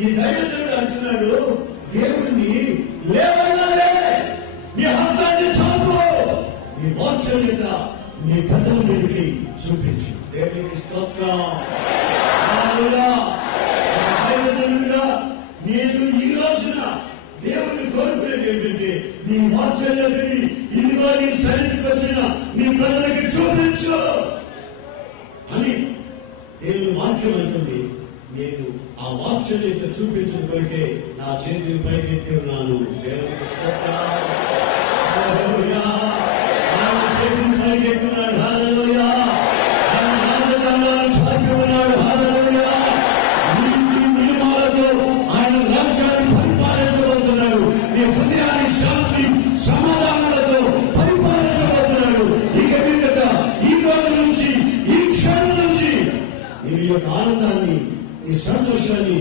ఈ దైవజనుడు అంటున్నాడు, దేవుణ్ణి లేవనాలే, నీ హస్తాన్ని చాపు, నీ వాత్సల్యత నీ ప్రజల మీదకి చూపించు. దేవునికి స్తోత్రం. హల్లెలూయా. దైవజనుడుగా నేను ఈ రోజున దేవుని కోరుకునేది ఏంటంటే, నీ వాత్సల్యతని ఇదిగో నీ సన్నిధికి వచ్చిన నీ ప్రజలకి చూపించు అని దేవుని వాక్యం అంటుంది. నేను ఆ వాత్సల్యత చూపించిన కొరికే నా చేతిని పైకెత్తి ఉన్నాను. దేవునికి స్తోత్రం. హల్లెలూయా. ఆయన చేతిని పైకెత్తున్నాడు. హల్లెలూయా. ఆయన రాజదండాలను చాపి ఉన్నాడు. హల్లెలూయా. నీతి నియమాలతో ఆయన రాజ్యాన్ని పరిపాలించబోతున్నాడు. నీ హృదయాన్ని శాంతి సమాధానాలతో పరిపాలించబోతున్నాడు. ఇక మీదట ఈ రోజు నుంచి, ఈ క్షణం నుంచి నీ యొక్క ఆనందాన్ని, ఈ సంతోషాన్ని